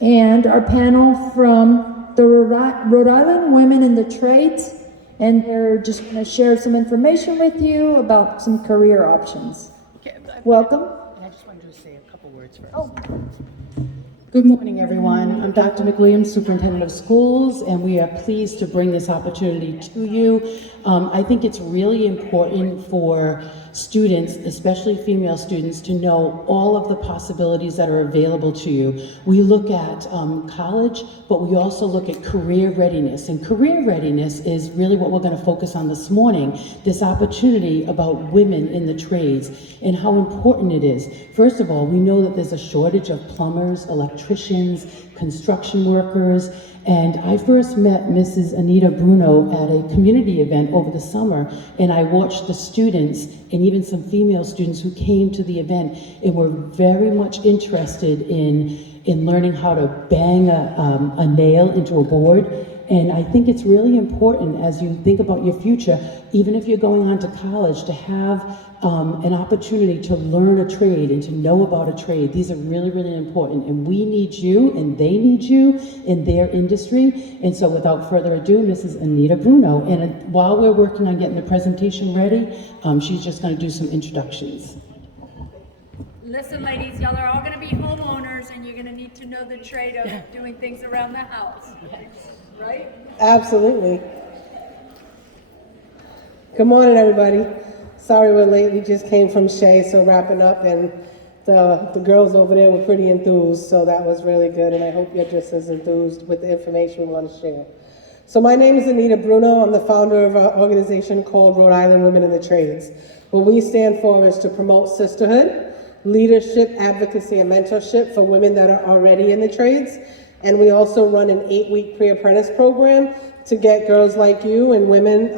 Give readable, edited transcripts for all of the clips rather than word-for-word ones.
and our panel from the Rhode Island Women in the Trades, and they're just going to share some information with you about some career options. Okay, Welcome. I just wanted to say a couple words first. Good morning, everyone. I'm Dr. McWilliams, Superintendent of Schools, and we are pleased to bring this opportunity to you. I think it's really important for students, especially female students, to know all of the possibilities that are available to you. We look at college, but we also look at career readiness. And career readiness is really what we're going to focus on this morning, this opportunity about women in the trades and how important it is. First of all, we know that there's a shortage of plumbers, electricians, construction workers, and I first met Mrs. Anita Bruno at a community event over the summer, and I watched the students and even some female students who came to the event and were very much interested in learning how to bang a nail into a board. And I think it's really important as you think about your future, even if you're going on to college, to have an opportunity to learn a trade and to know about a trade. These are really, really important. And we need you and they need you in their industry. And so without further ado, Mrs. Anita Bruno. And while we're working on getting the presentation ready, she's just going to do some introductions. Listen, ladies, y'all are all going to be homeowners and you're going to need to know the trade of doing things around the house. Right? Absolutely. Good morning, everybody. Sorry we're late. We just came from Shea, so wrapping up, and the girls over there were pretty enthused, so that was really good, and I hope you're just as enthused with the information we want to share. So my name is Anita Bruno. I'm the founder of an organization called Rhode Island Women in the Trades. What we stand for is to promote sisterhood, leadership, advocacy, and mentorship for women that are already in the trades. And we also run an 8-week pre-apprentice program to get girls like you and women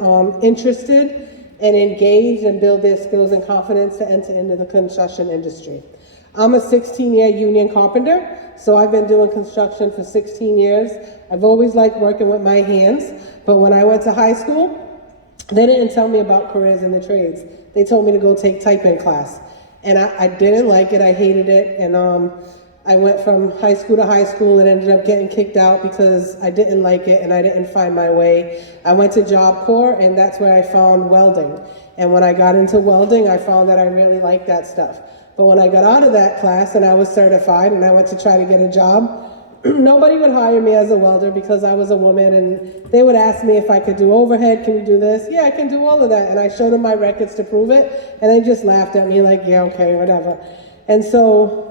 interested and engaged and build their skills and confidence to enter into the construction industry. I'm a 16-year union carpenter, so I've been doing construction for 16 years. I've always liked working with my hands, but when I went to high school, they didn't tell me about careers in the trades. They told me to go take typing class. And I didn't like it, I hated it, and I went from high school to high school and ended up getting kicked out because I didn't like it and I didn't find my way. I went to Job Corps and that's where I found welding. And when I got into welding, I found that I really liked that stuff. But when I got out of that class and I was certified and I went to try to get a job, nobody would hire me as a welder because I was a woman, and they would ask me if I could do overhead. Can you do this? Yeah, I can do all of that. And I showed them my records to prove it, and they just laughed at me like, yeah, okay, whatever. And so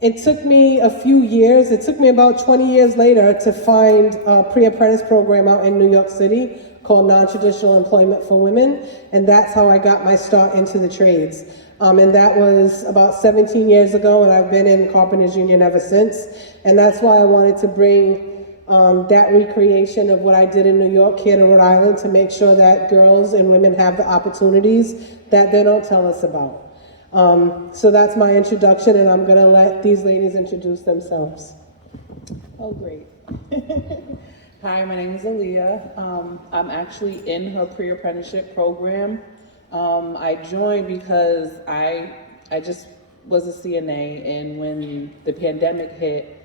it took me a few years, it took me about 20 years later to find a pre-apprentice program out in New York City called Non-Traditional Employment for Women, and that's how I got my start into the trades. And that was about 17 years ago, and I've been in Carpenters Union ever since. And that's why I wanted to bring that recreation of what I did in New York here to Rhode Island to make sure that girls and women have the opportunities that they don't tell us about. So that's my introduction, and I'm gonna let these ladies introduce themselves. Oh, great. Hi, my name is Aaliyah. I'm actually in her pre-apprenticeship program. I joined because I just was a CNA, and when the pandemic hit,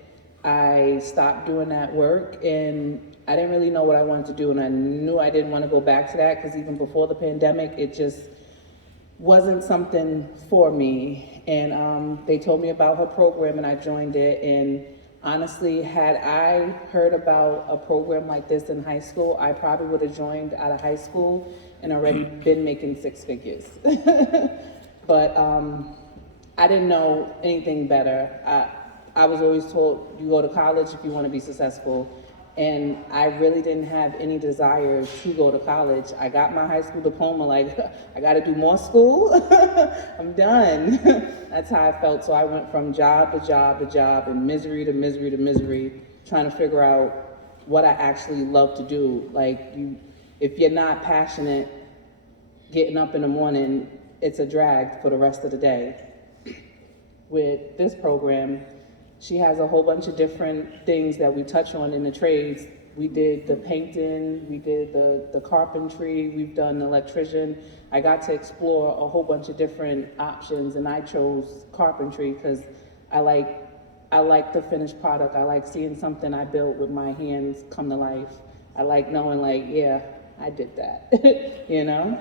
I stopped doing that work, and I didn't really know what I wanted to do, and I knew I didn't want to go back to that because even before the pandemic, it just wasn't something for me. And they told me about her program, and I joined it. And honestly, had I heard about a program like this in high school, I probably would have joined out of high school and already been making 6 figures. But I didn't know anything better. I was always told, you go to college if you want to be successful. And I really didn't have any desire to go to college. I got my high school diploma, like, I gotta do more school, I'm done. That's how I felt. So I went from job to job to job, and misery to misery to misery, trying to figure out what I actually love to do. Like, if you're not passionate, getting up in the morning, it's a drag for the rest of the day. With this program, she has a whole bunch of different things that we touch on in the trades. We did the painting, we did the carpentry, we've done electrician. I got to explore a whole bunch of different options, and I chose carpentry because I like I like the finished product. I like seeing something I built with my hands come to life. I like knowing, like, yeah, I did that, you know?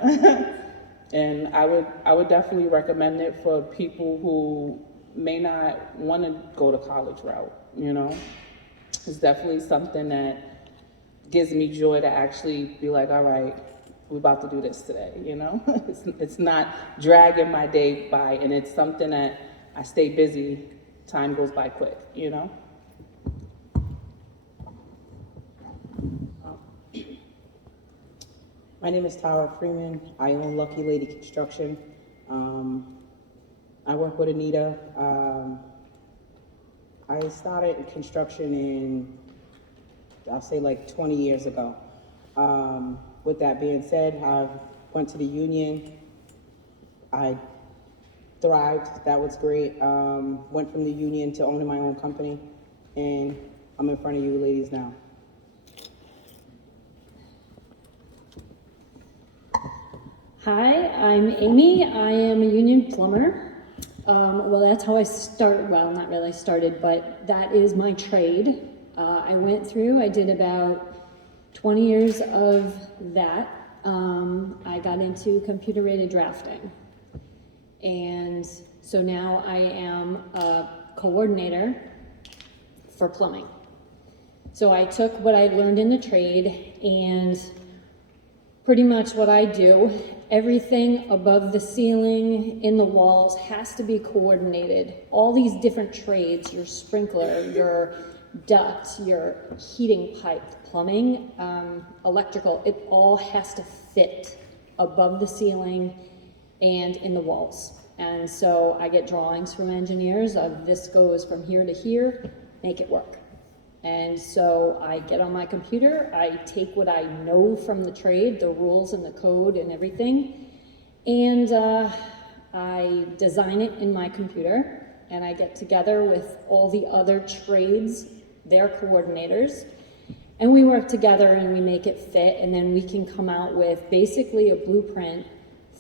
And I would definitely recommend it for people who may not want to go the college route, you know? It's definitely something that gives me joy to actually be like, all right, we're about to do this today, you know? It's not dragging my day by, and it's something that I stay busy. Time goes by quick, you know? My name is Tara Freeman. I own Lucky Lady Construction. I work with Anita. I started in construction in, I'll say like 20 years ago. With that being said, I went to the union. I thrived, that was great. Went from the union to owning my own company, and I'm in front of you ladies now. Hi, I'm Amy. I am a union plumber. Well, that's how I started. Well, not really started, but that is my trade. I did about 20 years of that. I got into computer-aided drafting. And so now I am a coordinator for plumbing. So I took what I learned in the trade, and pretty much what I do, everything above the ceiling, in the walls, has to be coordinated. All these different trades, your sprinkler, your duct, your heating pipe, plumbing, electrical, it all has to fit above the ceiling and in the walls. And so I get drawings from engineers of this goes from here to here, make it work. And so I get on my computer, I take what I know from the trade, the rules and the code and everything, and I design it in my computer, and I get together with all the other trades, their coordinators, and we work together and we make it fit, and then we can come out with basically a blueprint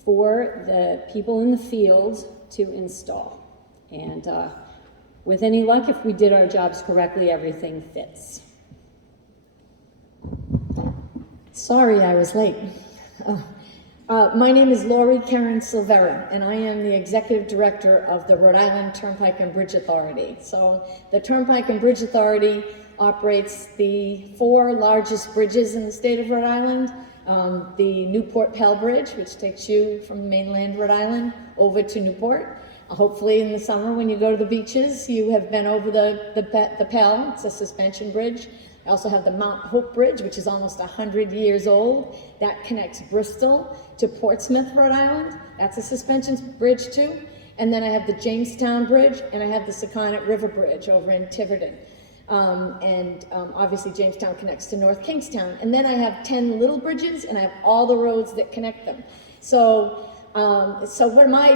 for the people in the field to install. And with any luck, if we did our jobs correctly, everything fits. Sorry I was late. My name is Lori Karen Silvera, and I am the Executive Director of the Rhode Island Turnpike and Bridge Authority. So the Turnpike and Bridge Authority operates the 4 largest bridges in the state of Rhode Island. The Newport Pell Bridge, which takes you from mainland Rhode Island over to Newport. Hopefully in the summer when you go to the beaches, you have been over the Pell. It's a suspension bridge. I also have the Mount Hope Bridge, which is almost 100 years old. That connects Bristol to Portsmouth, Rhode Island. That's a suspension bridge too. And then I have the Jamestown Bridge, and I have the Sakonnet River Bridge over in Tiverton. Obviously Jamestown connects to North Kingstown. And then I have 10 little bridges, and I have all the roads that connect them. So why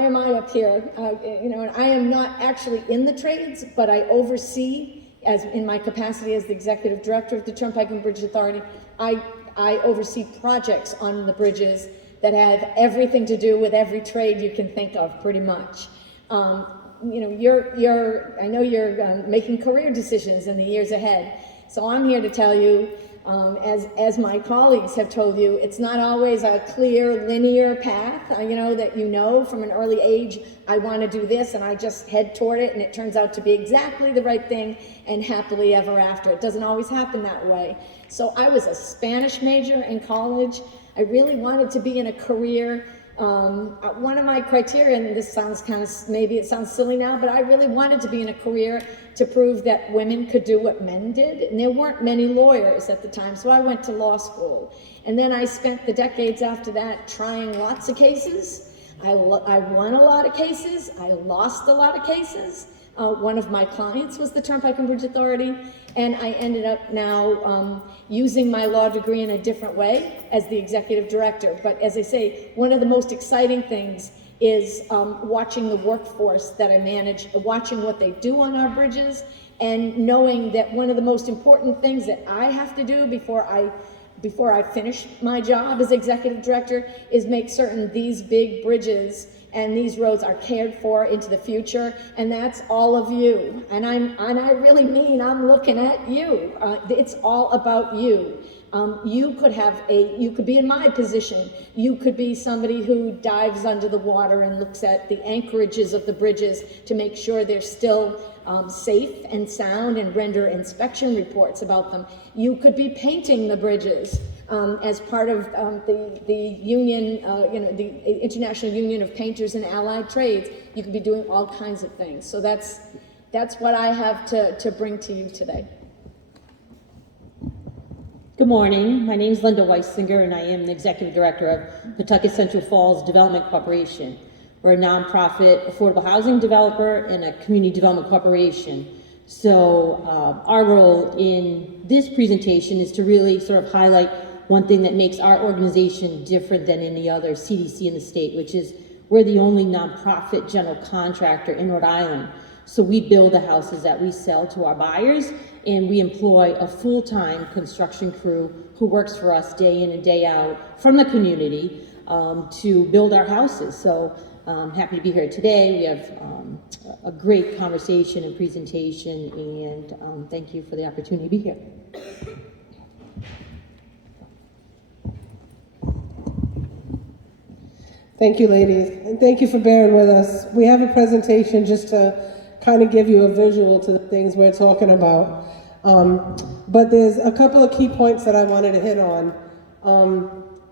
am I up here? And I am not actually in the trades, but I oversee, as in my capacity as the Executive Director of the Turnpike and Bridge Authority, I oversee projects on the bridges that have everything to do with every trade you can think of, pretty much. I know you're making career decisions in the years ahead, so I'm here to tell you, as my colleagues have told you, it's not always a clear, linear path, that you know from an early age, I want to do this, and I just head toward it, and it turns out to be exactly the right thing, and happily ever after. It doesn't always happen that way. So I was a Spanish major in college. I really wanted to be in a career. One of my criteria, and this sounds maybe it sounds silly now, but I really wanted to be in a career to prove that women could do what men did. And there weren't many lawyers at the time, so I went to law school. And then I spent the decades after that trying lots of cases. I won a lot of cases. I lost a lot of cases. One of my clients was the Turnpike and Bridge Authority, and I ended up now using my law degree in a different way as the executive director. But as I say, one of the most exciting things is watching the workforce that I manage, watching what they do on our bridges, and knowing that one of the most important things that I have to do before I before I finish my job as executive director, is make certain these big bridges and these roads are cared for into the future, and that's all of you. And I really mean, I'm looking at you. It's all about you. You could be in my position. You could be somebody who dives under the water and looks at the anchorages of the bridges to make sure they're still safe and sound and render inspection reports about them. You could be painting the bridges as part of the union, the International Union of Painters and Allied Trades. You could be doing all kinds of things. So that's what I have to bring to you today. Good morning. My name is Linda Weisinger, and I am the Executive Director of Pawtucket Central Falls Development Corporation. We're a nonprofit affordable housing developer and a community development corporation. So our role in this presentation is to really sort of highlight one thing that makes our organization different than any other CDC in the state, which is we're the only nonprofit general contractor in Rhode Island. So we build the houses that we sell to our buyers, and we employ a full-time construction crew who works for us day in and day out from the community to build our houses. So I'm happy to be here today. We have a great conversation and presentation, and thank you for the opportunity to be here. Thank you, ladies, and thank you for bearing with us. We have a presentation just to kind of give you a visual to the things we're talking about. But there's a couple of key points that I wanted to hit on.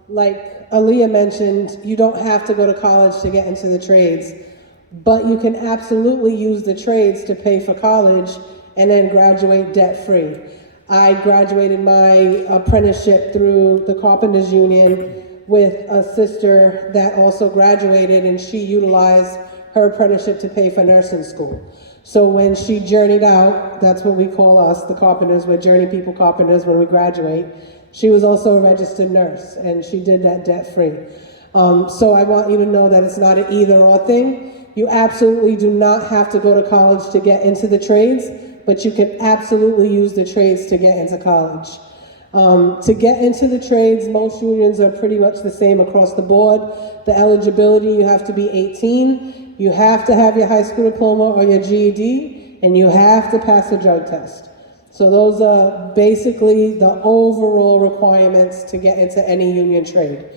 Like Aaliyah mentioned, you don't have to go to college to get into the trades, but you can absolutely use the trades to pay for college and then graduate debt-free. I graduated my apprenticeship through the Carpenters Union with a sister that also graduated, and she utilized her apprenticeship to pay for nursing school. So when she journeyed out, that's what we call us, the carpenters, we're journey people carpenters when we graduate. She was also a registered nurse, and she did that debt-free. So I want you to know that it's not an either-or thing. You absolutely do not have to go to college to get into the trades, but you can absolutely use the trades to get into college. To get into the trades, most unions are pretty much the same across the board. The eligibility, you have to be 18, you have to have your high school diploma or your GED, and you have to pass a drug test. So those are basically the overall requirements to get into any union trade.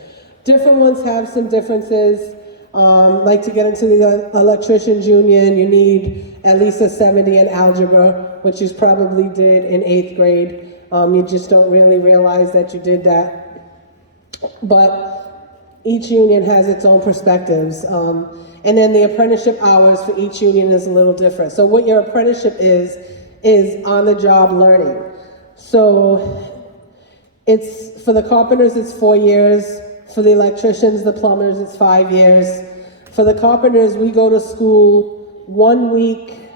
Different ones have some differences. Like to get into the electrician's union, you need at least a 70 in algebra, which you probably did in 8th grade. You just don't really realize that you did that. But each union has its own perspectives. And then the apprenticeship hours for each union is a little different. So what your apprenticeship is on-the-job learning. So it's, for the carpenters, it's 4 years. For the electricians, the plumbers, it's 5 years. For the carpenters, we go to school 1 week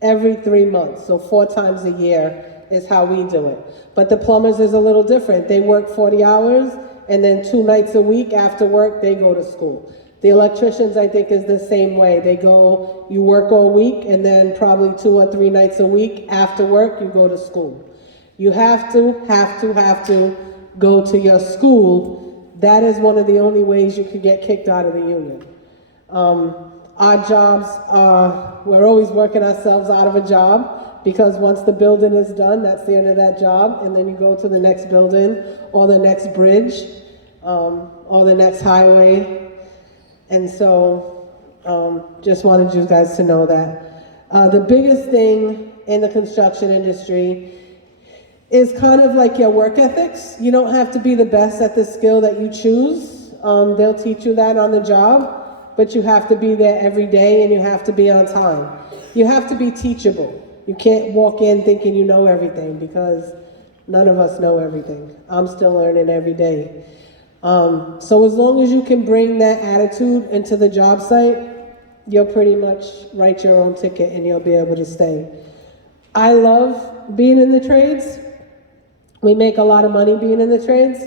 every 3 months. So 4 times a year is how we do it. But the plumbers is a little different. They work 40 hours, and then 2 nights a week after work, they go to school. The electricians, I think, is the same way. They go, you work all week, and then probably 2 or 3 nights a week after work, you go to school. You have to go to your school. That is one of the only ways you can get kicked out of the union. Our jobs are, we're always working ourselves out of a job, because once the building is done, that's the end of that job, and then you go to the next building, or the next bridge, or the next highway. And so, just wanted you guys to know that. The biggest thing in the construction industry is kind of like your work ethics. You don't have to be the best at the skill that you choose. They'll teach you that on the job, but you have to be there every day, and you have to be on time. You have to be teachable. You can't walk in thinking you know everything, because none of us know everything. I'm still learning every day. So as long as you can bring that attitude into the job site, you'll pretty much write your own ticket and you'll be able to stay. I love being in the trades. We make a lot of money being in the trades.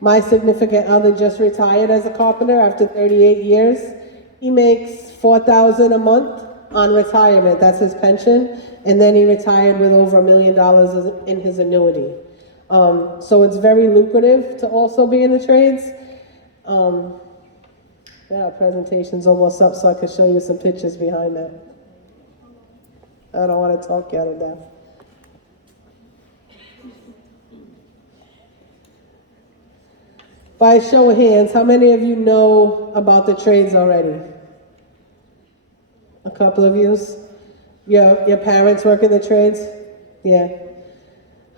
My significant other just retired as a carpenter after 38 years. He makes $4,000 a month on retirement. That's his pension. And then he retired with over $1 million in his annuity. So it's very lucrative to also be in the trades. Yeah, our presentation's almost up, so I could show you some pictures behind that. I don't want to talk you out of that. By show of hands, how many of you know about the trades already? A couple of yous? Your parents work in the trades? Yeah.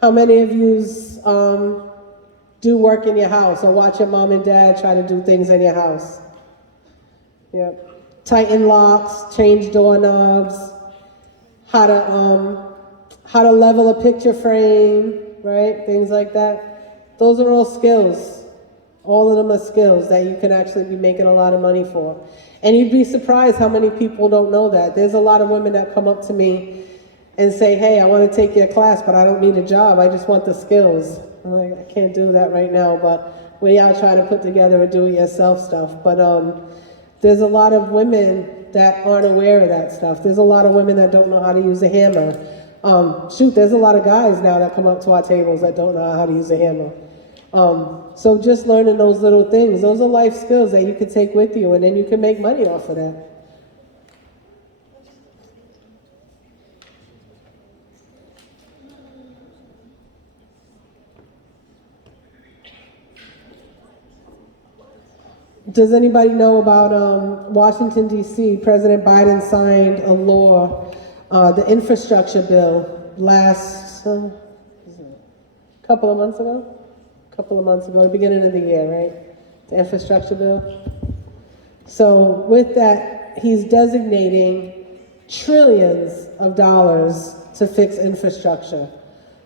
How many of yous do work in your house or watch your mom and dad try to do things in your house? Yeah. Tighten locks, change doorknobs, how to level a picture frame, right? Things like that. Those are all skills. All of them are skills that you can actually be making a lot of money for. And you'd be surprised how many people don't know that. There's a lot of women that come up to me and say, hey, I want to take your class, but I don't need a job. I just want the skills. I'm like, I can't do that right now, but we are trying to put together a do-it-yourself stuff. But there's a lot of women that aren't aware of that stuff. There's a lot of women that don't know how to use a hammer. There's a lot of guys now that come up to our tables that don't know how to use a hammer. So just learning those little things, those are life skills that you can take with you, and then you can make money off of that. Does anybody know about Washington, D.C.? President Biden signed a law, the infrastructure bill, last couple of months ago, the beginning of the year, right? The infrastructure bill. So with that, he's designating trillions of dollars to fix infrastructure.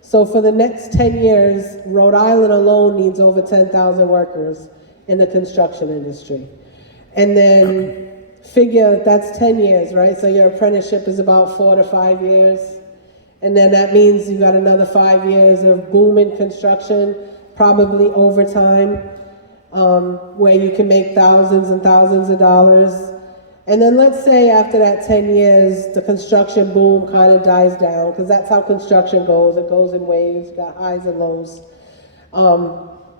So for the next 10 years, Rhode Island alone needs over 10,000 workers in the construction industry. And then figure that's 10 years, right? So your apprenticeship is about 4 to 5 years. And then that means you got another 5 years of booming construction, probably overtime, where you can make thousands and thousands of dollars. And then let's say after that 10 years, the construction boom kind of dies down, because that's how construction goes. It goes in waves, you got highs and lows.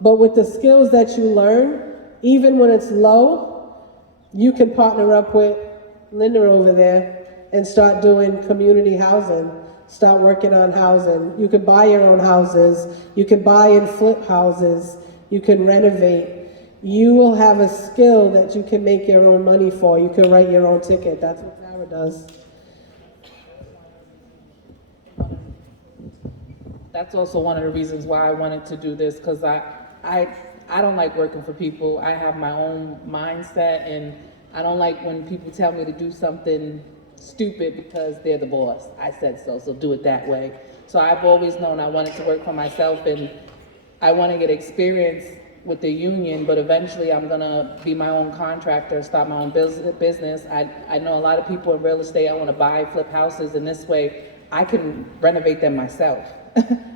But with the skills that you learn, even when it's low, you can partner up with Linda over there and start doing community housing, start working on housing. You can buy your own houses, you can buy and flip houses, you can renovate. You will have a skill that you can make your own money for. You can write your own ticket. That's what Tara does. That's also one of the reasons why I wanted to do this, because I don't like working for people. I have my own mindset, and I don't like when people tell me to do something stupid because they're the boss. I said so do it that way. So I've always known I wanted to work for myself, and I want to get experience with the union, but eventually I'm gonna be my own contractor, start my own business. I know a lot of people in real estate, I want to buy, flip houses, and this way I can renovate them myself.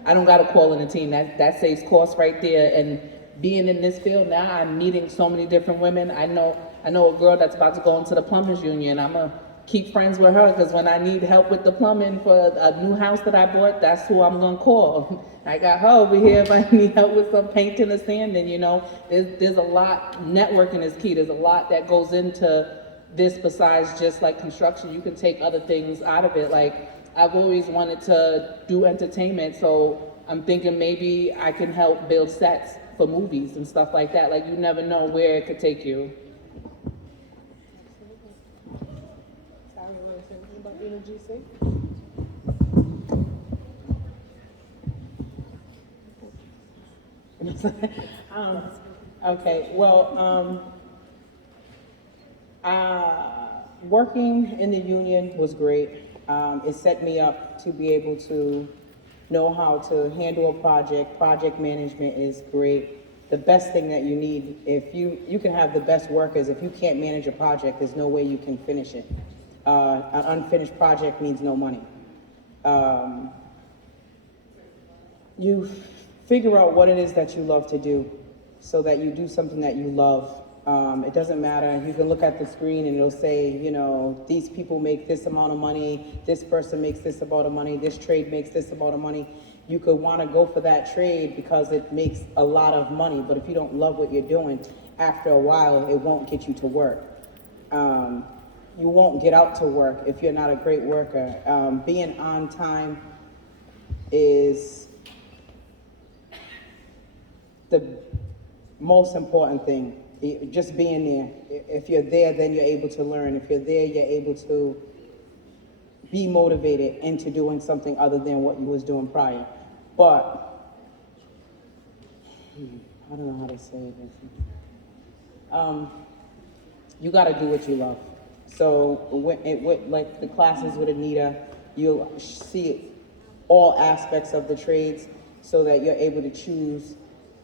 I don't gotta call in a team. That saves costs right there. And being in this field now, I'm meeting so many different women. I know a girl that's about to go into the plumbers union. I'm gonna keep friends with her, because when I need help with the plumbing for a new house that I bought, that's who I'm gonna call. I got her over here if I need help with some painting or sanding. You know, there's a lot. Networking is key. There's a lot that goes into this besides just like construction. You can take other things out of it. Like, I've always wanted to do entertainment, so I'm thinking maybe I can help build sets for movies and stuff like that. Like, you never know where it could take you. Sorry, you want to say anything about being a GC? Okay, well, working in the union was great. It set me up to be able to know how to handle a project. Project management is great. The best thing that you need, if you can have the best workers, if you can't manage a project, there's no way you can finish it. An unfinished project means no money. You figure out what it is that you love to do so that you do something that you love. It doesn't matter. You can look at the screen and it'll say, you know, these people make this amount of money, this person makes this amount of money, this trade makes this amount of money. You could want to go for that trade because it makes a lot of money, but if you don't love what you're doing, after a while, it won't get you to work. You won't get out to work if you're not a great worker. Being on time is the most important thing. Just being there. If you're there, then you're able to learn. If you're there, you're able to be motivated into doing something other than what you was doing prior. But I don't know how to say this. You got to do what you love. So like the classes with Anita, you'll see all aspects of the trades so that you're able to choose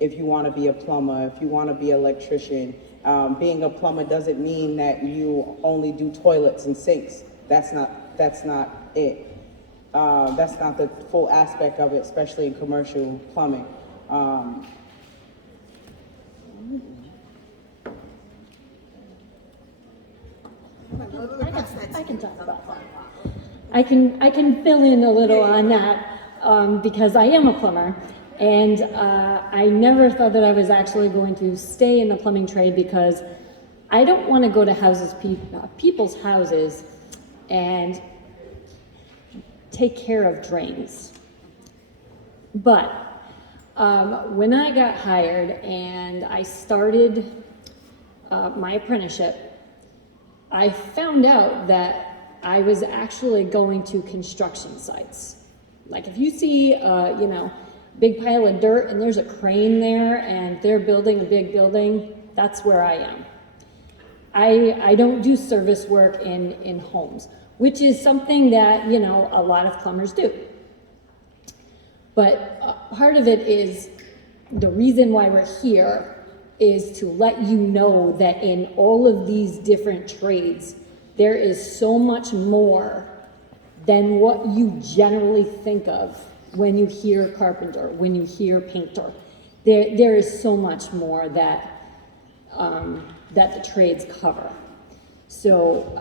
if you want to be a plumber, if you want to be an electrician. Being a plumber doesn't mean that you only do toilets and sinks. That's not it. That's not the full aspect of it, especially in commercial plumbing. I can talk about that. I can fill in a little on that because I am a plumber, and I never thought that I was actually going to stay in the plumbing trade because I don't want to go to people's houses and take care of drains. But when I got hired and I started my apprenticeship, I found out that I was actually going to construction sites. Like if you see, big pile of dirt and there's a crane there and they're building a big building, that's where I am. I don't do service work in homes, which is something that, a lot of plumbers do. But part of it is the reason why we're here is to let you know that in all of these different trades, there is so much more than what you generally think of when you hear carpenter, when you hear painter. There is so much more that the trades cover. So,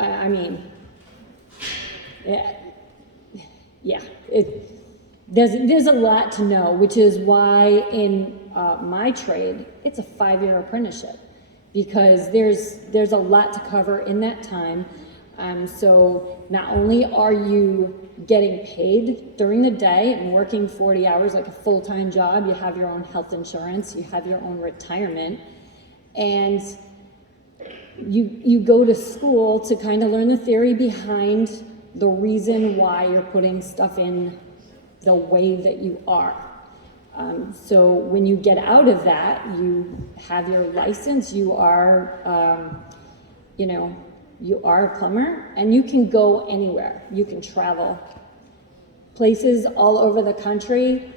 there's a lot to know, which is why in my trade, it's a 5-year apprenticeship because there's a lot to cover in that time. So not only are you getting paid during the day and working 40 hours like a full-time job, you have your own health insurance, you have your own retirement, and you go to school to kind of learn the theory behind the reason why you're putting stuff in the way that you are. So when you get out of that, you have your license, you are, you are a plumber, and you can go anywhere. You can travel places all over the country.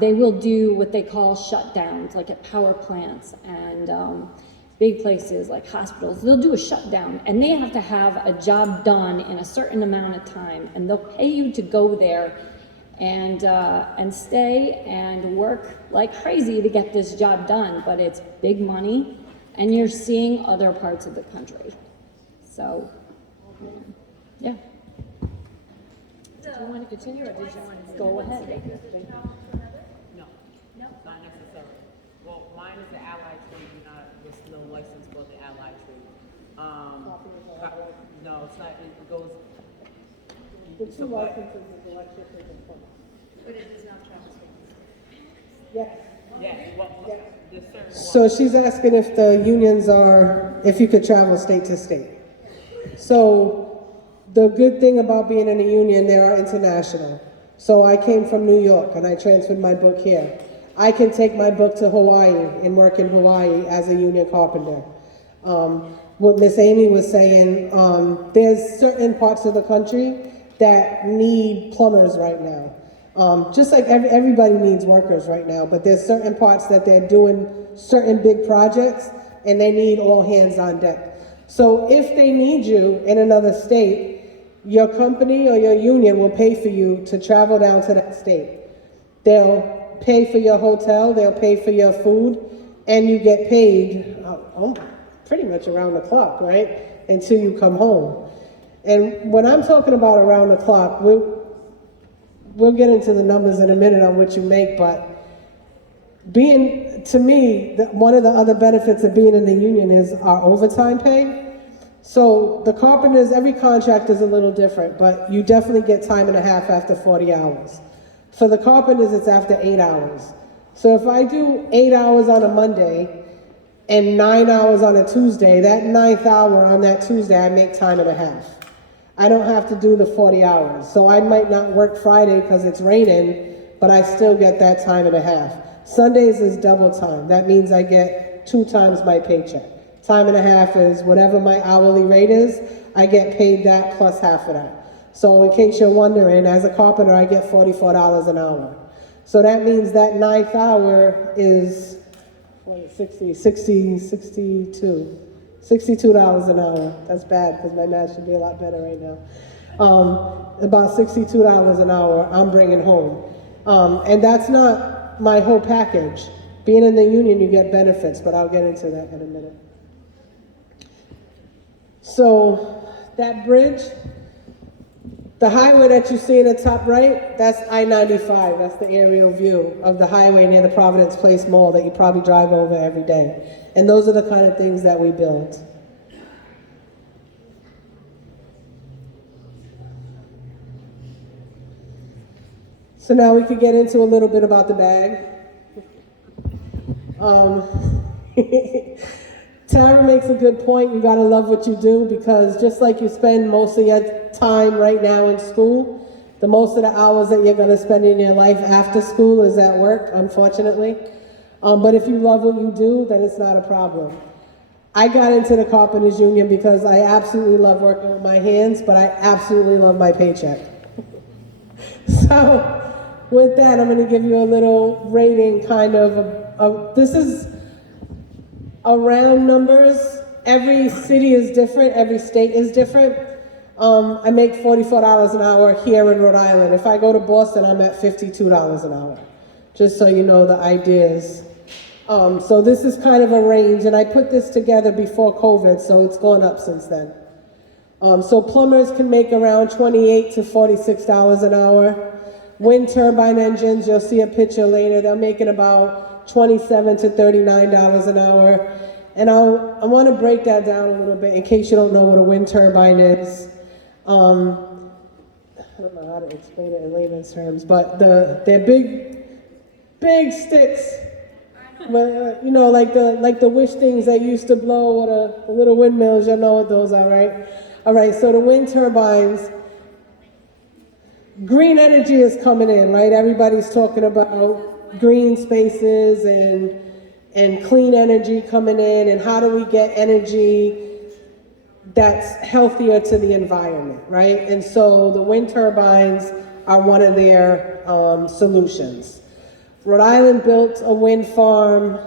They will do what they call shutdowns, like at power plants and big places like hospitals. They'll do a shutdown, and they have to have a job done in a certain amount of time, and they'll pay you to go there and stay and work like crazy to get this job done. But it's big money, and you're seeing other parts of the country. So, yeah. Do you want to continue or did you want to Go ahead. No, not necessarily. Well, mine is the allied trade, there's no license for the allied trade. No, it's not, it goes. The two licenses is electrician and plumber. But it does not transfer. Yes. Yeah, well, there's certain. So she's asking if the unions if you could travel state to state. So the good thing about being in a union, they are international. So I came from New York and I transferred my book here. I can take my book to Hawaii and work in Hawaii as a union carpenter. What Miss Amy was saying, there's certain parts of the country that need plumbers right now. Just like everybody needs workers right now, but there's certain parts that they're doing certain big projects and they need all hands on deck. So if they need you in another state, your company or your union will pay for you to travel down to that state. They'll pay for your hotel, they'll pay for your food, and you get paid pretty much around the clock, right? Until you come home. And when I'm talking about around the clock, we'll get into the numbers in a minute on what you make, but to me, one of the other benefits of being in the union is our overtime pay. So the carpenters, every contract is a little different, but you definitely get time and a half after 40 hours. For the carpenters, it's after 8 hours. So if I do 8 hours on a Monday and 9 hours on a Tuesday, that 9th hour on that Tuesday, I make time and a half. I don't have to do the 40 hours. So I might not work Friday because it's raining, but I still get that time and a half. Sundays is double time. That means I get 2 times my paycheck. Time and a half is whatever my hourly rate is, I get paid that plus half of that. So in case you're wondering, as a carpenter, I get $44 an hour. So that means that 9th hour is $62 an hour. That's bad because my math should be a lot better right now. About $62 an hour I'm bringing home. And that's not my whole package. Being in the union, you get benefits, but I'll get into that in a minute. So that bridge, the highway that you see in the top right, that's I-95. That's the aerial view of the highway near the Providence Place Mall that you probably drive over every day. And those are the kind of things that we build. So now we could get into a little bit about the bag. Tara makes a good point. You gotta love what you do, because just like you spend most of your time right now in school, the most of the hours that you're gonna spend in your life after school is at work, unfortunately. But if you love what you do, then it's not a problem. I got into the Carpenters Union because I absolutely love working with my hands, but I absolutely love my paycheck. So with that, I'm gonna give you a little rating kind of this is around numbers. Every city is different, every state is different. I make $44 an hour here in Rhode Island. If I go to Boston, I'm at $52 an hour, just so you know the ideas. So this is kind of a range, and I put this together before COVID, so it's gone up since then. So plumbers can make around $28 to $46 an hour. Wind turbine engines, you'll see a picture later, they're making about $27 to $39 an hour. And I want to break that down a little bit in case you don't know what a wind turbine is. I don't know how to explain it in layman's terms, but they're big sticks. But, you know, like the wish things that used to blow with the little windmills, you know what those are, right? All right, so the wind turbines, green energy is coming in, right? Everybody's talking about green spaces and clean energy coming in, and how do we get energy that's healthier to the environment, right? And so the wind turbines are one of their solutions. Rhode Island built a wind farm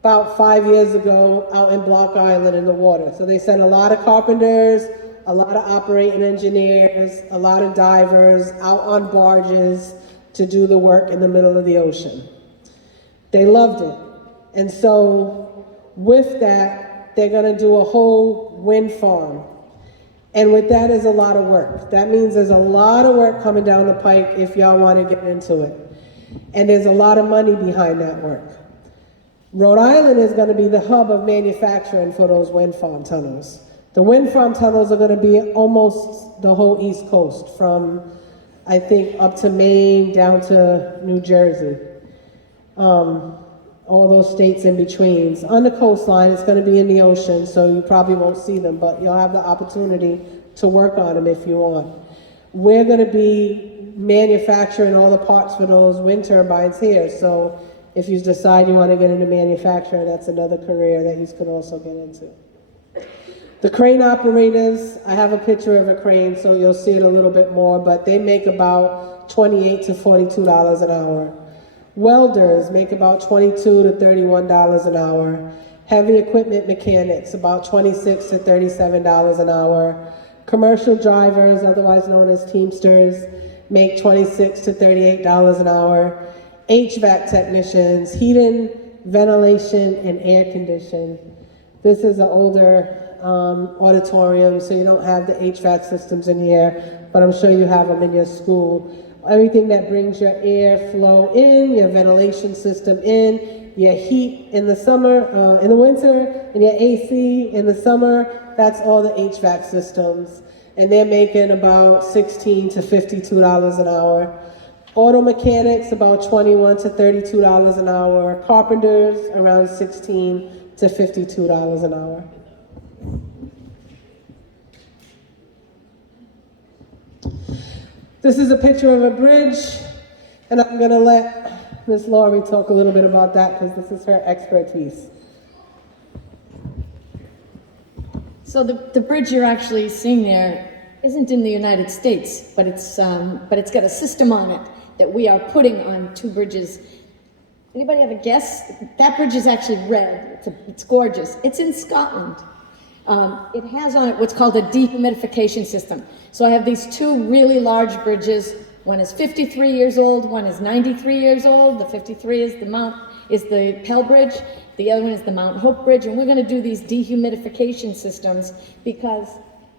about 5 years ago out in Block Island in the water. So they sent a lot of carpenters, a lot of operating engineers, a lot of divers out on barges to do the work in the middle of the ocean. They loved it. And so with that, they're gonna do a whole wind farm. And with that is a lot of work. That means there's a lot of work coming down the pike if y'all wanna get into it. And there's a lot of money behind that work. Rhode Island is gonna be the hub of manufacturing for those wind farm tunnels. The wind farm tunnels are gonna be almost the whole East Coast, from, I think, up to Maine down to New Jersey. All those states in between. On the coastline, it's gonna be in the ocean, so you probably won't see them, but you'll have the opportunity to work on them if you want. We're gonna be manufacturing all the parts for those wind turbines here, so if you decide you wanna get into manufacturing, that's another career that you could also get into. The crane operators, I have a picture of a crane, so you'll see it a little bit more, but they make about $28 to $42 an hour. Welders make about $22 to $31 an hour. Heavy equipment mechanics, about $26 to $37 an hour. Commercial drivers, otherwise known as Teamsters, make $26 to $38 an hour. HVAC technicians, heating, ventilation, and air conditioning. This is an older auditorium, so you don't have the HVAC systems in here, but I'm sure you have them in your school. Everything that brings your air flow in, your ventilation system in, your heat in the summer, in the winter, and your AC in the summer, that's all the HVAC systems. And they're making about $16 to $52 an hour. Auto mechanics, about $21 to $32 an hour. Carpenters, around $16 to $52 an hour. This is a picture of a bridge, and I'm gonna let Ms. Laurie talk a little bit about that because this is her expertise. So the bridge you're actually seeing there isn't in the United States, but it's got a system on it that we are putting on two bridges. Anybody have a guess? That bridge is actually red. It's gorgeous. It's in Scotland. It has on it what's called a dehumidification system. So I have these two really large bridges. One is 53 years old. One is 93 years old. The 53 is the Pell Bridge. The other one is the Mount Hope Bridge, and we're going to do these dehumidification systems because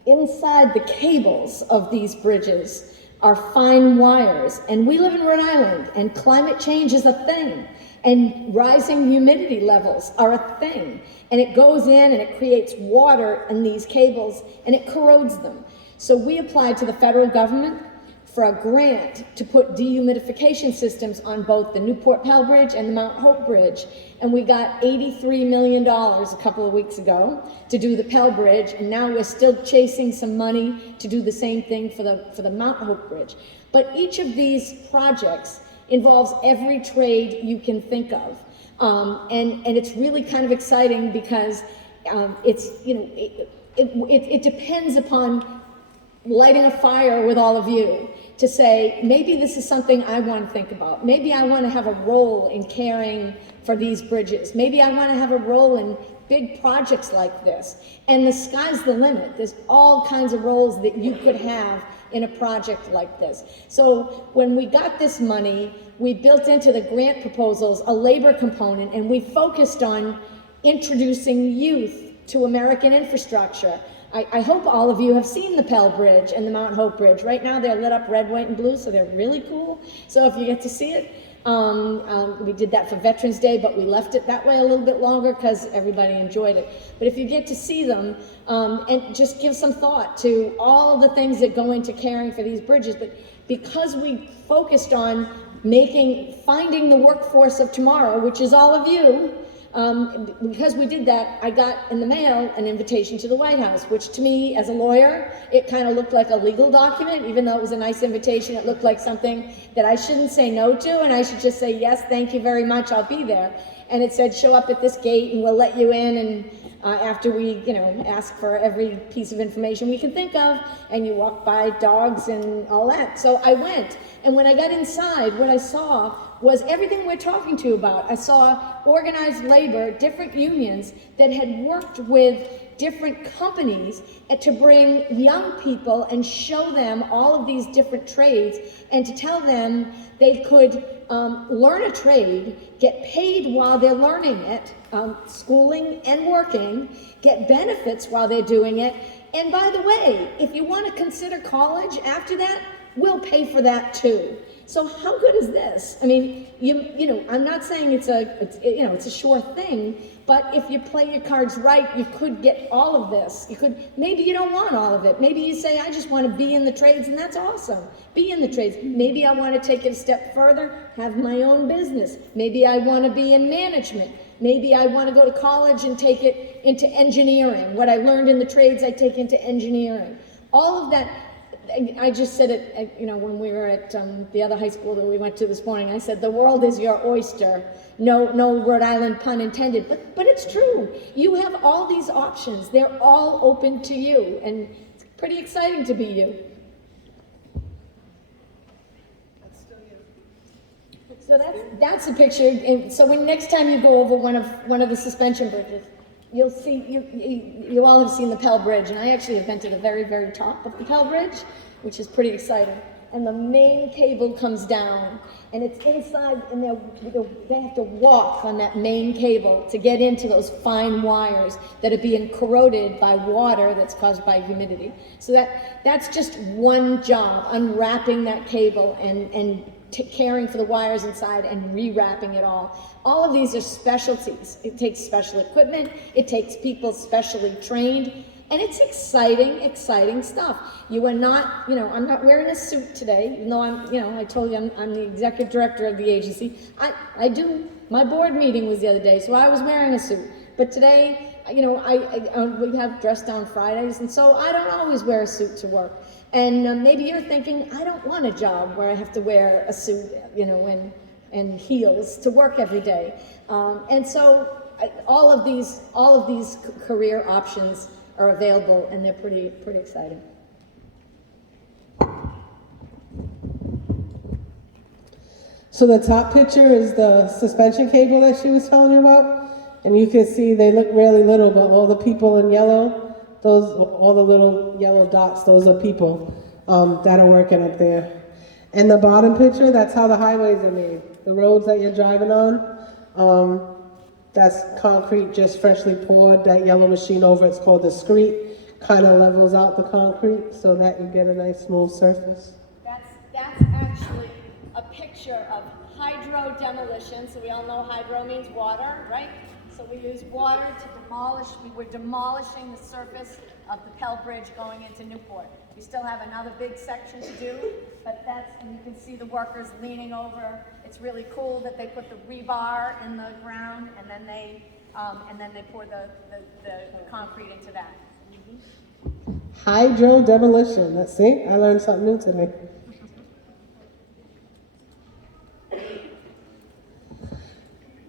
inside the cables of these bridges are fine wires, and we live in Rhode Island, and climate change is a thing, and rising humidity levels are a thing, and it goes in and it creates water in these cables, and it corrodes them. So we applied to the federal government for a grant to put dehumidification systems on both the Newport Pell Bridge and the Mount Hope Bridge. And we got $83 million a couple of weeks ago to do the Pell Bridge, and now we're still chasing some money to do the same thing for the Mount Hope Bridge. But each of these projects involves every trade you can think of. And it's really kind of exciting because it depends upon lighting a fire with all of you to say, maybe this is something I want to think about. Maybe I want to have a role in caring for these bridges. Maybe I want to have a role in big projects like this. And the sky's the limit. There's all kinds of roles that you could have in a project like this. So when we got this money, we built into the grant proposals a labor component, and we focused on introducing youth to American infrastructure. I hope all of you have seen the Pell Bridge and the Mount Hope Bridge. Right now they're lit up red, white, and blue, so they're really cool. So if you get to see it, we did that for Veterans Day, but we left it that way a little bit longer because everybody enjoyed it. But if you get to see them, and just give some thought to all the things that go into caring for these bridges, but because we focused on finding the workforce of tomorrow, which is all of you, because we did that, I got in the mail an invitation to the White House, which to me, as a lawyer, it kind of looked like a legal document. Even though it was a nice invitation, it looked like something that I shouldn't say no to, and I should just say, yes, thank you very much, I'll be there. And it said, show up at this gate and we'll let you in, and after we, ask for every piece of information we can think of, and you walk by dogs and all that. So I went, and when I got inside, what I saw was everything we're talking to you about. I saw organized labor, different unions that had worked with different companies to bring young people and show them all of these different trades, and to tell them they could learn a trade, get paid while they're learning it, schooling and working, get benefits while they're doing it. And by the way, if you want to consider college after that, we'll pay for that too. So how good is this? I mean, I'm not saying it's a sure thing, but if you play your cards right, you could get all of this. Maybe you don't want all of it. Maybe you say, I just want to be in the trades, and that's awesome. Be in the trades. Maybe I want to take it a step further, have my own business. Maybe I want to be in management. Maybe I want to go to college and take it into engineering. What I learned in the trades, I take into engineering. All of that. I just said it, when we were at the other high school that we went to this morning. I said, the world is your oyster. No Rhode Island pun intended, but it's true. You have all these options. They're all open to you, and it's pretty exciting to be you. So that's a picture. And so when next time you go over one of the suspension bridges, you'll see, you all have seen the Pell Bridge, and I actually have been to the very, very top of the Pell Bridge, which is pretty exciting. and the main cable comes down, and it's inside, and they have to walk on that main cable to get into those fine wires that are being corroded by water that's caused by humidity. So that's just one job, unwrapping that cable and caring for the wires inside and rewrapping it all. All of these are specialties. It takes special equipment, it takes people specially trained, and it's exciting stuff. You are not, I'm not wearing a suit today, even though I told you I'm the executive director of the agency. My board meeting was the other day, so I was wearing a suit. But today, we have dress down Fridays, and so I don't always wear a suit to work. And maybe you're thinking, I don't want a job where I have to wear a suit, and heels to work every day. And so all of these career options are available, and they're pretty exciting. So the top picture is the suspension cable that she was telling you about. And you can see they look really little, but all the people in yellow, all the little yellow dots, those are people that are working up there. And the bottom picture, that's how the highways are made. The roads that you're driving on, that's concrete just freshly poured. That yellow machine over, it's called the screed, kind of levels out the concrete so that you get a nice smooth surface. That's actually a picture of hydro demolition. So we all know hydro means water, right? So we use water to demolish. We were demolishing the surface of the Pell Bridge going into Newport. We still have another big section to do, but and you can see the workers leaning over. It's really cool that they put the rebar in the ground, and then they pour the concrete into that. Hydro demolition. Let's see. I learned something new today.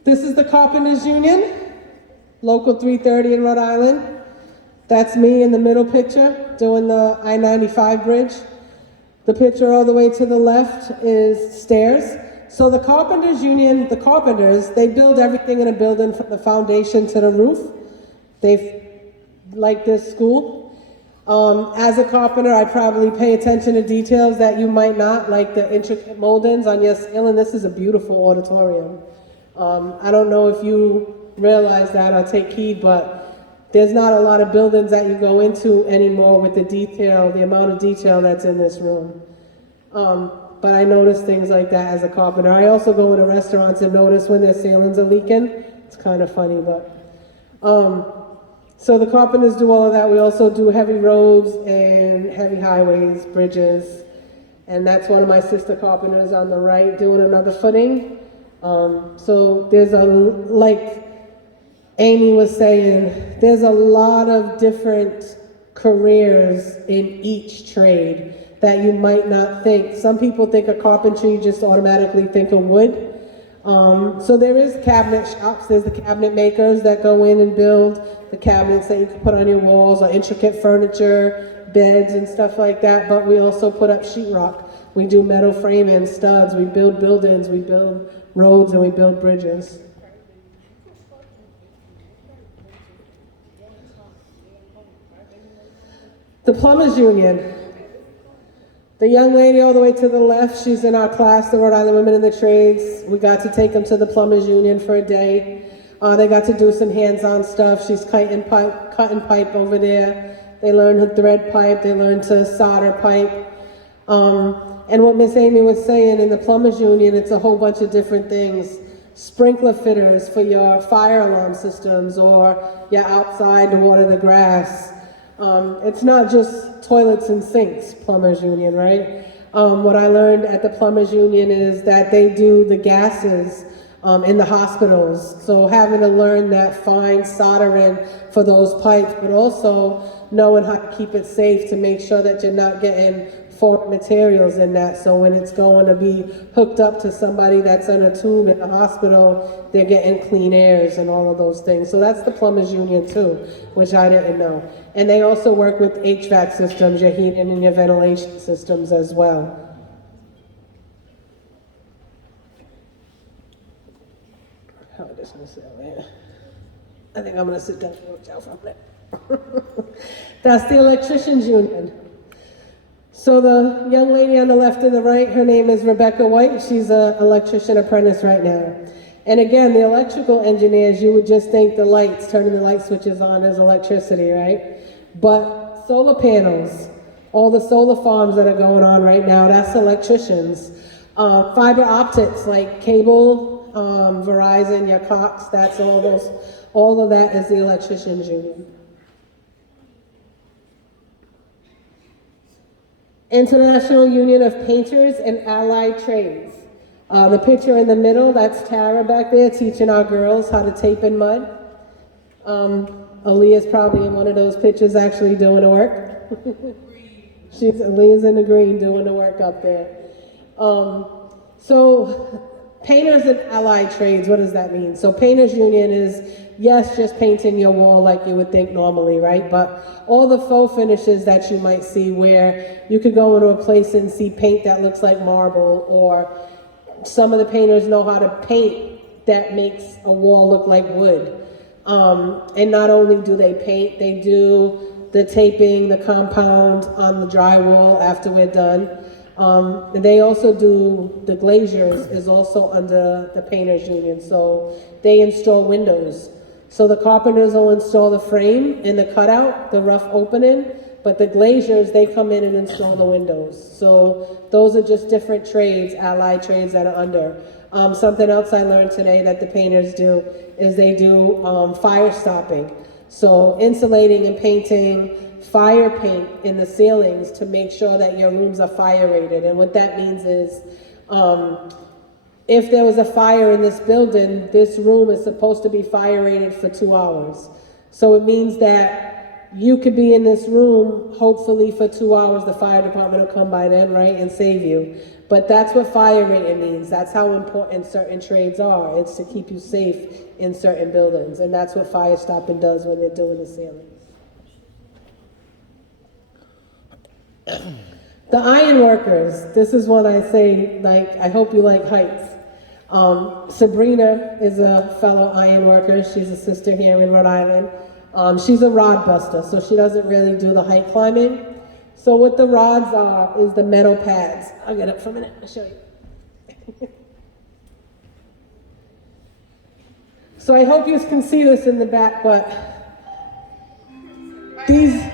This is the Carpenters Union, Local 330 in Rhode Island. That's me in the middle picture doing the I-95 bridge. The picture all the way to the left is stairs. So the Carpenters Union, the carpenters, they build everything in a building from the foundation to the roof. Like this school. As a carpenter, I probably pay attention to details that you might not, like the intricate moldings on your ceiling. This is a beautiful auditorium. I don't know if you realize that or take heed, but there's not a lot of buildings that you go into anymore with the amount of detail that's in this room. But I notice things like that as a carpenter. I also go into restaurants and notice when their ceilings are leaking. It's kind of funny, but. So the carpenters do all of that. We also do heavy roads and heavy highways, bridges. And that's one of my sister carpenters on the right doing another footing. So there's like Amy was saying, there's a lot of different careers in each trade that you might not think. Some people think of carpentry, you just automatically think of wood. So there is cabinet shops. There's the cabinet makers that go in and build the cabinets that you can put on your walls, or intricate furniture, beds and stuff like that. But we also put up sheetrock. We do metal framing, studs. We build buildings. We build roads, and we build bridges. The Plumbers Union. The young lady all the way to the left, she's in our class, the Rhode Island Women in the Trades. We got to take them to the Plumbers Union for a day. They got to do some hands-on stuff. She's cutting pipe over there. They learned to thread pipe. They learned to solder pipe. And what Miss Amy was saying, in the Plumbers Union, it's a whole bunch of different things. Sprinkler fitters for your fire alarm systems, or your outside to water the grass. It's not just toilets and sinks, Plumbers Union, right? What I learned at the Plumbers Union is that they do the gases in the hospitals. So having to learn that fine soldering for those pipes, but also knowing how to keep it safe to make sure that you're not getting foreign materials in that. So when it's going to be hooked up to somebody that's in a tube in the hospital, they're getting clean airs and all of those things. So that's the Plumbers Union too, which I didn't know. And they also work with HVAC systems, your heating and your ventilation systems as well. How am I just gonna sit down there? I think I'm gonna sit down and watch out for a minute. That's the Electricians Union. So the young lady on the left and the right, her name is Rebecca White. She's an electrician apprentice right now. And again, the electrical engineers, you would just think the lights, turning the light switches on as electricity, right? But solar panels, all the solar farms that are going on right now, that's electricians. Fiber optics, like cable, Verizon, your Cox, that's all of that is the electricians union. International Union of Painters and Allied Trades. The picture in the middle, that's Tara back there teaching our girls how to tape in mud. Aaliyah's probably in one of those pictures actually doing the work. Aaliyah's in the green doing the work up there. So painters and allied trades, what does that mean? So painters union is, yes, just painting your wall like you would think normally, right? But all the faux finishes that you might see where you could go into a place and see paint that looks like marble, or some of the painters know how to paint that makes a wall look like wood. And not only do they paint, they do the taping, the compound on the drywall after we're done. They also do, the glaziers is also under the painters union, so they install windows. So the carpenters will install the frame and the cutout, the rough opening, but the glaziers, they come in and install the windows. So those are just different trades, allied trades that are under. Something else I learned today that the painters do is they do fire stopping. So insulating and painting fire paint in the ceilings to make sure that your rooms are fire rated. And what that means is if there was a fire in this building, this room is supposed to be fire rated for 2 hours. So it means that you could be in this room, hopefully for 2 hours, the fire department will come by then, right, and save you. But that's what fire rating means. That's how important certain trades are. It's to keep you safe in certain buildings. And that's what fire stopping does when they're doing the ceilings. The iron workers, this is one I say, like, I hope you like heights. Sabrina is a fellow iron worker. She's a sister here in Rhode Island. She's a rod buster, so she doesn't really do the height climbing. So what the rods are is the metal pads. I'll get up for a minute, I'll show you. So I hope you can see this in the back, but these... One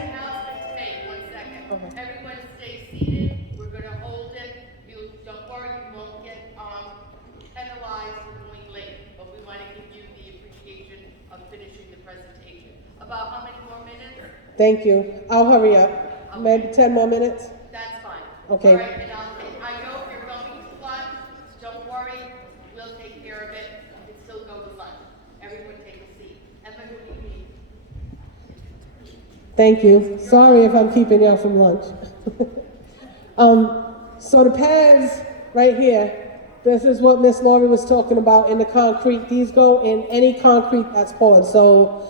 second. Okay. Everyone stay seated. We're going to hold it. You don't worry, you won't get penalized for going late, but we want to give you the appreciation of finishing the presentation. About how many more minutes? Thank you. I'll hurry up. Okay. Maybe 10 more minutes? That's fine. Okay. All right, and I know if you're going to lunch, don't worry, we'll take care of it. You can still go to lunch. Everyone take a seat. Emma, who do you need? Thank you. Sorry if I'm keeping y'all from lunch. So the pads right here, this is what Miss Laurie was talking about in the concrete. These go in any concrete that's poured. So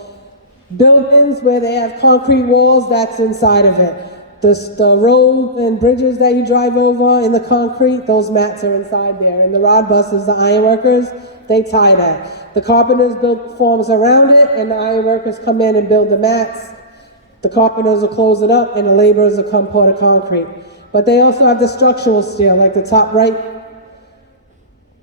buildings where they have concrete walls, that's inside of it. The road and bridges that you drive over in the concrete, those mats are inside there. And the rod busters, the iron workers, they tie that. The carpenters build forms around it, and the iron workers come in and build the mats. The carpenters will close it up, and the laborers will come pour the concrete. But they also have the structural steel, like the top right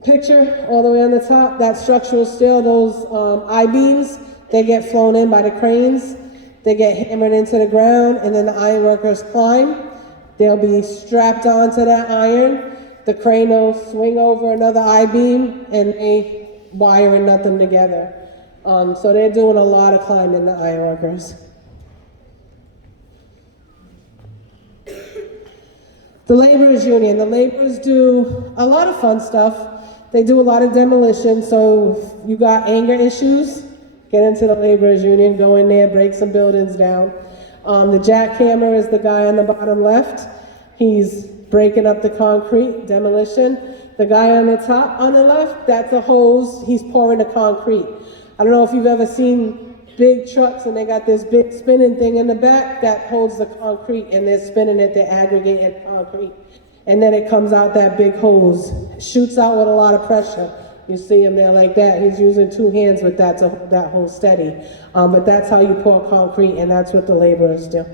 picture, all the way on the top, that structural steel, those I-beams, they get flown in by the cranes. They get hammered into the ground, and then the iron workers climb. They'll be strapped onto that iron. The crane will swing over another I-beam, and they wire and nut them together. So they're doing a lot of climbing, the iron workers. The laborers union. The laborers do a lot of fun stuff. They do a lot of demolition, so if you got anger issues, get into the laborers union, go in there, break some buildings down. The jackhammer is the guy on the bottom left. He's breaking up the concrete, demolition. The guy on the top on the left, that's a hose, he's pouring the concrete. I don't know if you've ever seen big trucks and they got this big spinning thing in the back that holds the concrete, and they're spinning it, they're aggregating concrete. And then it comes out that big hose, shoots out with a lot of pressure. You see him there like that. He's using 2 hands with that to hold that hose steady. But that's how you pour concrete, and that's what the laborers do.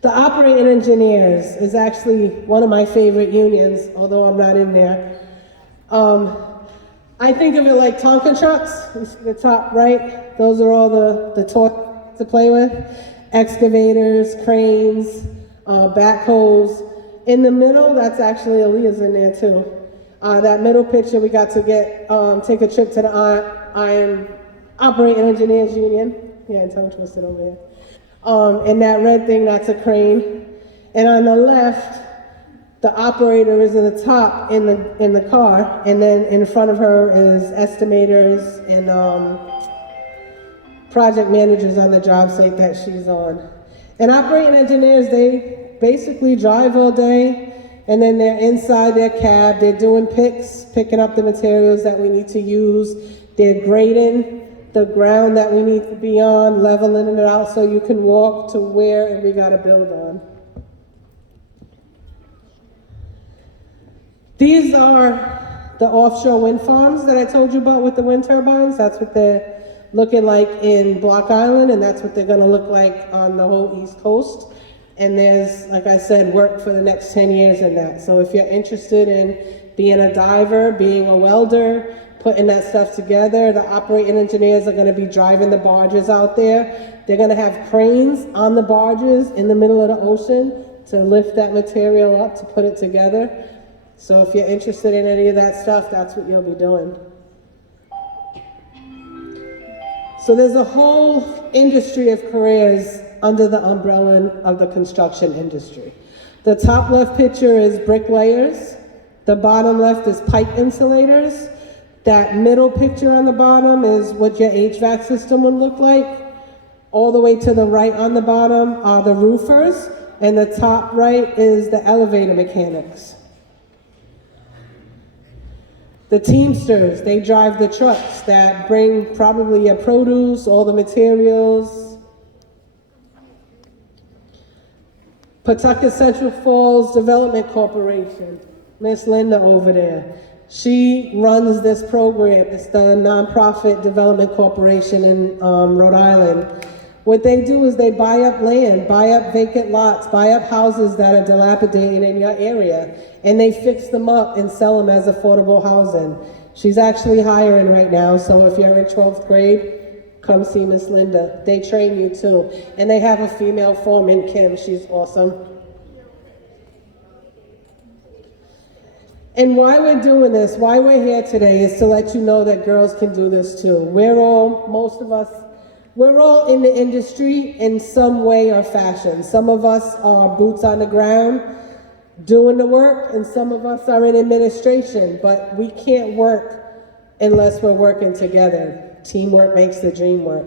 The operating engineers is actually one of my favorite unions, although I'm not in there. I think of it like Tonka trucks. You see the top right? Those are all the toys to play with. Excavators, cranes, backhoes. In the middle, that's actually Aaliyah's in there too. That middle picture, we got to take a trip to the Iron Operating Engineers Union. Yeah, tongue twisted over here. And that red thing, that's a crane. And on the left, the operator is at the top in the car, and then in front of her is estimators and project managers on the job site that she's on. And operating engineers, they basically drive all day, and then they're inside their cab, they're doing picking up the materials that we need to use, they're grading the ground that we need to be on, leveling it out so you can walk to where we gotta build on. These are the offshore wind farms that I told you about with the wind turbines. That's what they're looking like in Block Island, and that's what they're gonna look like on the whole East Coast. And there's, like I said, work for the next 10 years in that. So if you're interested in being a diver, being a welder, putting that stuff together, the operating engineers are gonna be driving the barges out there. They're gonna have cranes on the barges in the middle of the ocean to lift that material up to put it together. So if you're interested in any of that stuff, that's what you'll be doing. So there's a whole industry of careers under the umbrella of the construction industry. The top left picture is bricklayers. The bottom left is pipe insulators. That middle picture on the bottom is what your HVAC system would look like. All the way to the right on the bottom are the roofers, and the top right is the elevator mechanics. The Teamsters, they drive the trucks that bring probably your produce, all the materials. Pawtucket Central Falls Development Corporation, Miss Linda over there. She runs this program. It's the nonprofit development corporation in Rhode Island. What they do is they buy up land, buy up vacant lots, buy up houses that are dilapidated in your area, and they fix them up and sell them as affordable housing. She's actually hiring right now, so if you're in 12th grade, come see Miss Linda. They train you too. And they have a female foreman, Kim. She's awesome. And why we're doing this, why we're here today, is to let you know that girls can do this too. Most of us, we're all in the industry in some way or fashion. Some of us are boots on the ground doing the work, and some of us are in administration, but we can't work unless we're working together. Teamwork makes the dream work.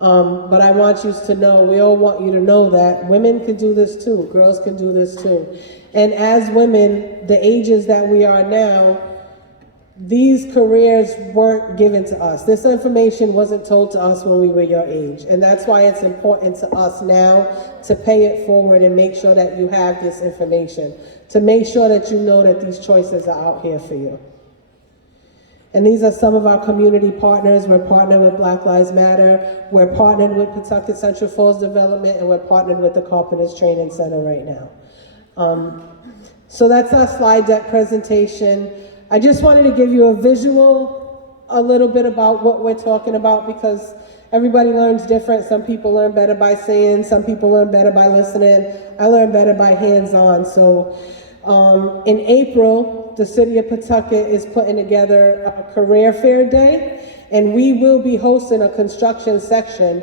But I want you to know, we all want you to know that women can do this too, girls can do this too. And as women, the ages that we are now, these careers weren't given to us. This information wasn't told to us when we were your age. And that's why it's important to us now to pay it forward and make sure that you have this information, to make sure that you know that these choices are out here for you. And these are some of our community partners. We're partnered with Black Lives Matter. We're partnered with Pawtucket Central Falls Development, and we're partnered with the Carpenters Training Center right now. So that's our slide deck presentation. I just wanted to give you a visual, a little bit about what we're talking about, because everybody learns different. Some people learn better by saying, some people learn better by listening. I learn better by hands-on. So in April, the city of Pawtucket is putting together a career fair day, and we will be hosting a construction section.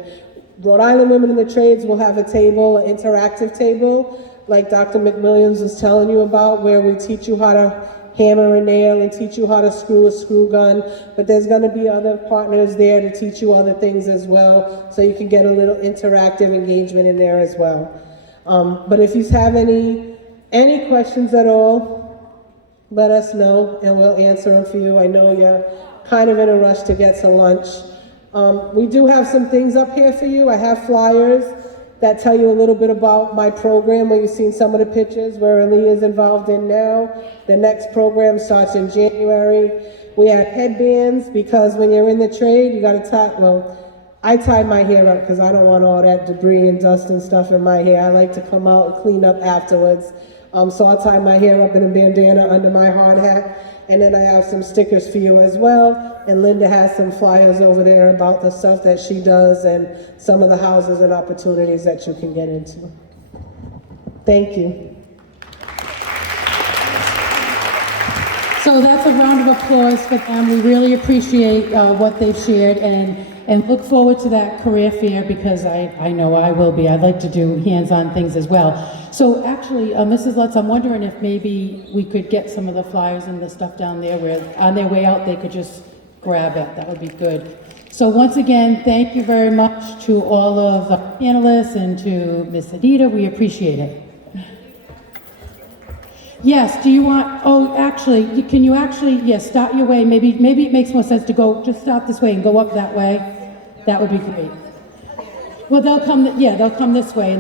Rhode Island Women in the Trades will have a table, an interactive table, like Dr. McWilliams was telling you about, where we teach you how to hammer a nail and teach you how to screw a screw gun, but there's gonna be other partners there to teach you other things as well, so you can get a little interactive engagement in there as well. But if you have any questions at all, let us know and we'll answer them for you. I know you're kind of in a rush to get to lunch. We do have some things up here for you. I have flyers that tell you a little bit about my program, where you've seen some of the pictures where Aaliyah is involved in now. The next program starts in January. We have headbands, because when you're in the trade, you gotta talk, well, I tie my hair up because I don't want all that debris and dust and stuff in my hair. I like to come out and clean up afterwards. So I'll tie my hair up in a bandana under my hard hat. And then I have some stickers for you as well. And Linda has some flyers over there about the stuff that she does and some of the houses and opportunities that you can get into. Thank you. So that's a round of applause for them. We really appreciate what they've shared and look forward to that career fair because I know I will be. I'd like to do hands-on things as well. So actually, Mrs. Lutz, I'm wondering if maybe we could get some of the flyers and the stuff down there where on their way out they could just grab it. That would be good. So once again, thank you very much to all of the panelists and to Ms. Adita. We appreciate it. Yes, do you want, oh, actually, can you actually, yes, start your way. Maybe it makes more sense to go, just start this way and go up that way. That would be great. Well, they'll come this way.